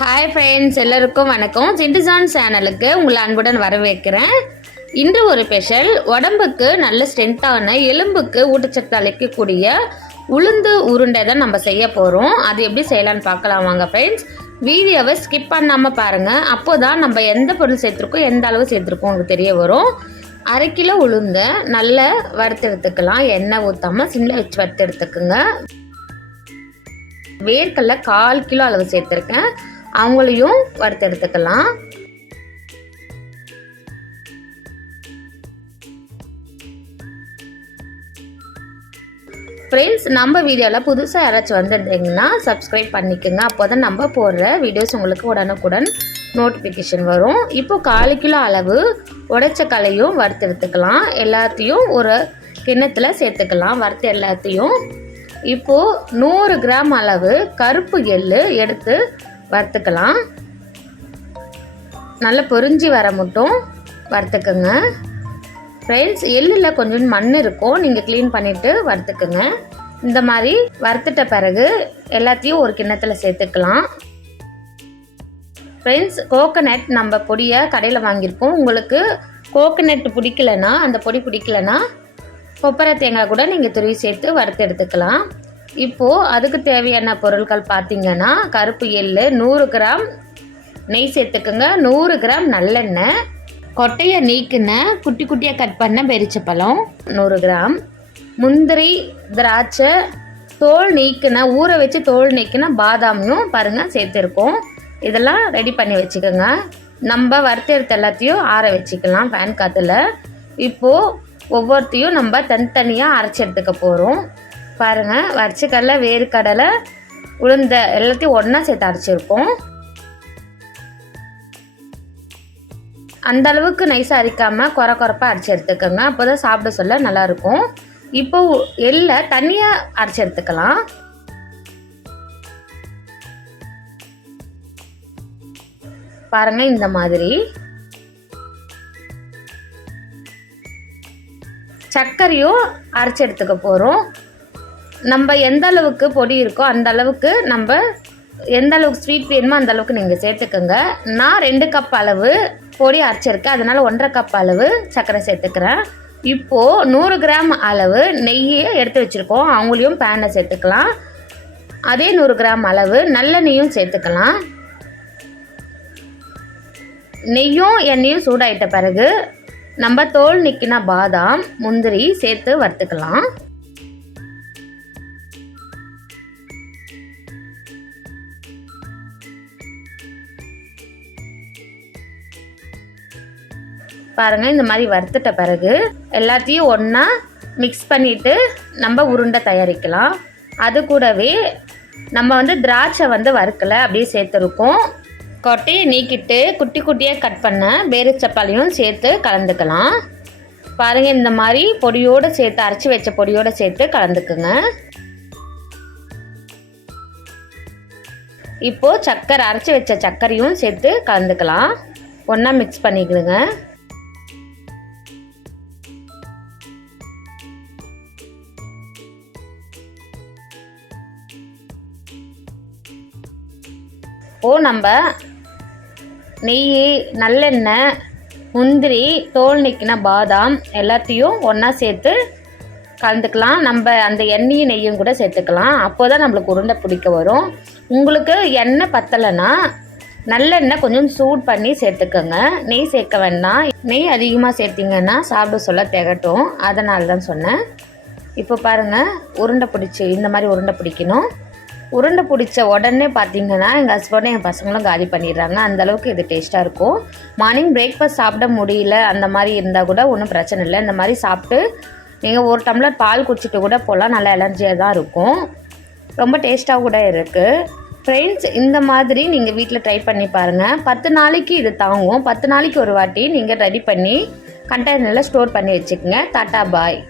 Hi friends, எல்லாருக்கும் வணக்கம். சிண்டிசான் சேனலுக்கு உங்களை அன்புடன் வரவேற்கிறேன். இன்று ஒரு ஸ்பெஷல், உடம்புக்கு நல்ல ஸ்ட்ரென்த்தான, எலும்புக்கு ஊட்டச்சத்து அளிக்கக்கூடிய உளுந்து உருண்டை தான் நம்ம செய்ய போகிறோம். அது எப்படி செய்யலான்னு பார்க்கலாம் வாங்க ஃப்ரெண்ட்ஸ். வீடியோவை ஸ்கிப் பண்ணாமல் பாருங்கள். அப்போ தான் நம்ம எந்த பொருள் சேர்த்துருக்கோம், எந்த அளவு சேர்த்துருக்கோம் உங்களுக்கு தெரிய வரும். 1/2 கிலோ உளுந்தை நல்லா வறுத்து எடுத்துக்கலாம். எண்ணெய் ஊற்றாமல் சிம்மில் வச்சு வறுத்து எடுத்துக்குங்க. வேர்க்கடலை 1/4 கிலோ அளவு சேர்த்துருக்கேன். அவங்களையும் வறுத்து எடுத்துக்கலாம். ஃப்ரெண்ட்ஸ், நம்ம வீடியோவில் புதுசாக யாராச்சும் வந்துருந்தீங்கன்னா சப்ஸ்கிரைப் பண்ணிக்கோங்க. அப்போ தான் நம்ம போடுற வீடியோஸ் உங்களுக்கு உடனுக்குடன் நோட்டிஃபிகேஷன் வரும். இப்போ 1/4 கிலோ அளவு உடைச்ச கலையும் வறுத்து எடுத்துக்கலாம். எல்லாத்தையும் ஒரு கிண்ணத்தில் சேர்த்துக்கலாம். வறுத்து எல்லாத்தையும் இப்போது 100 கிராம் அளவு கருப்பு எள்ளு எடுத்து வறுத்துக்கலாம். நல்லா பொரிஞ்சு வர மட்டும் வறுத்துக்குங்க. ஃப்ரெண்ட்ஸ், எள்ளில் கொஞ்சம் மண் இருக்கும், நீங்கள் க்ளீன் பண்ணிவிட்டு வறுத்துக்குங்க. இந்த மாதிரி வறுத்துட்ட பிறகு எல்லாத்தையும் ஒரு கிண்ணத்தில் சேர்த்துக்கலாம். ஃப்ரெண்ட்ஸ், கோகோனட் நம்ம பொடியை கடையில் வாங்கியிருக்கோம். உங்களுக்கு கோகோனட் பிடிக்கலன்னா, அந்த பொடி பிடிக்கலன்னா கொப்பரை தேங்காய் கூட நீங்கள் துருவி சேர்த்து வறுத்து எடுத்துக்கலாம். இப்போது அதுக்கு தேவையான பொருட்கள் பார்த்திங்கன்னா, கருப்பு எள்ளு 100 கிராம், நெய் சேர்த்துக்குங்க. 100 கிராம் நல்லெண்ணெய், கொட்டையை நீக்கின குட்டி குட்டியாக கட் பண்ண பெரிச்சப்பழம் 100 கிராம், முந்திரி, திராட்சை, தோல் நீக்கின ஊற வச்சு தோல் நீக்கின பாதாமையும் பாருங்கள் சேர்த்துருக்கோம். இதெல்லாம் ரெடி பண்ணி வச்சுக்கோங்க. நம்ம வறுத்து எடுத்த எல்லாத்தையும் ஆற வச்சுக்கலாம் ஃபேன் காற்றுல. இப்போது ஒவ்வொருத்தையும் நம்ம தனித்தனியாக அரைச்சி எடுத்துக்க போகிறோம். பாருங்கள், வரிச்சக்கடலை, வேர்க்கடலை, உளுந்த எல்லாத்தையும் ஒன்றா சேர்த்து அரைச்சிருக்கோம். அந்த அளவுக்கு நைஸாக அரைக்காமல் குறப்பாக அரைச்சி எடுத்துக்கோங்க. அப்போ தான் சாப்பிட சொல்ல நல்லாயிருக்கும். இப்போ எள்ளை தனியாக அரைச்சி எடுத்துக்கலாம். பாருங்கள், இந்த மாதிரி. சர்க்கரையும் அரைச்சி எடுத்துக்க போகிறோம். நம்ம எந்த அளவுக்கு பொடி இருக்கோ அந்த அளவுக்கு, நம்ம எந்த அளவுக்கு ஸ்வீட் வேணுமோ அந்த அளவுக்கு நீங்கள் சேர்த்துக்கோங்க. நான் 2 கப் அளவு பொடி அரைச்சிருக்கேன், அதனால் 1.5 கப் அளவு சர்க்கரை சேர்த்துக்கிறேன். இப்போது 100 கிராம் அளவு நெய்யை எடுத்து வச்சுருக்கோம், அவங்களையும் பேனில் சேர்த்துக்கலாம். அதே 100 கிராம் அளவு நல்லெண்ணெயும் சேர்த்துக்கலாம். நெய்யும் எண்ணெயும் சூடாயிட்ட பிறகு நம்ம தோல் நீக்கின பாதாம், முந்திரி சேர்த்து வறுத்துக்கலாம். பாருங்கள், இந்த மாதிரி வறுத்துட்ட பிறகு எல்லாத்தையும் ஒன்றா மிக்ஸ் பண்ணிவிட்டு நம்ம உருண்டை தயாரிக்கலாம். அது கூடவே நம்ம திராட்சை வறுக்கலை, அப்படியே சேர்த்துருக்கோம். கொட்டையை நீக்கிட்டு குட்டி குட்டியாக கட் பண்ண பேரிச்சப்பழம் சேர்த்து கலந்துக்கலாம். பாருங்கள், இந்த மாதிரி பொடியோடு சேர்த்து அரைச்சி வச்ச பொடியோடு சேர்த்து கலந்துக்குங்க. இப்போது சர்க்கரை, அரைச்சி வச்ச சர்க்கரையும் சேர்த்து கலந்துக்கலாம். ஒன்றா மிக்ஸ் பண்ணிக்கிடுங்க. இப்போது நம்ம நெய், நல்லெண்ணெய், முந்திரி, தோல் நீக்கின பாதாம் எல்லாத்தையும் ஒன்றா சேர்த்து கலந்துக்கலாம். நம்ம அந்த எண்ணெயும் நெய்யும் கூட சேர்த்துக்கலாம். அப்போ தான் நம்மளுக்கு உருண்டை பிடிக்க வரும். உங்களுக்கு எண்ணெய் பத்தலைன்னா நல்லெண்ணெய் கொஞ்சம் சூட் பண்ணி சேர்த்துக்கோங்க. நெய் சேர்க்க வேண்டாம். நெய் அதிகமாக சேர்த்திங்கன்னா சாப்பிட சொல்ல திகட்டும், அதனால தான் சொன்னேன். இப்போ பாருங்கள், உருண்டை பிடிச்சி இந்த மாதிரி உருண்டை பிடிக்கணும். உருண்டை பிடிச்ச உடனே பார்த்திங்கன்னா எங்கள் ஹஸ்பண்டும் என் பசங்களும் காலி பண்ணிடுறாங்க. அந்தளவுக்கு இது டேஸ்ட்டாக இருக்கும். மார்னிங் பிரேக்ஃபாஸ்ட் சாப்பிட முடியல அந்த மாதிரி இருந்தால் கூட ஒன்றும் பிரச்சனை இல்லை. இந்த மாதிரி சாப்பிட்டு நீங்கள் 1 டம்ளர் பால் குடிச்சிட்டு கூட போகலாம். நல்லா எனர்ஜியாக தான் இருக்கும். ரொம்ப டேஸ்ட்டாக கூட இருக்குது. ஃப்ரெண்ட்ஸ், இந்த மாதிரி நீங்கள் வீட்டில் ட்ரை பண்ணி பாருங்கள். 10 நாளைக்கு இது தாங்கும். 10 நாளைக்கு ஒரு வாட்டி நீங்கள் ரெடி பண்ணி கண்டெய்னரில் ஸ்டோர் பண்ணி வச்சுக்கோங்க. டாட்டா, பாய்.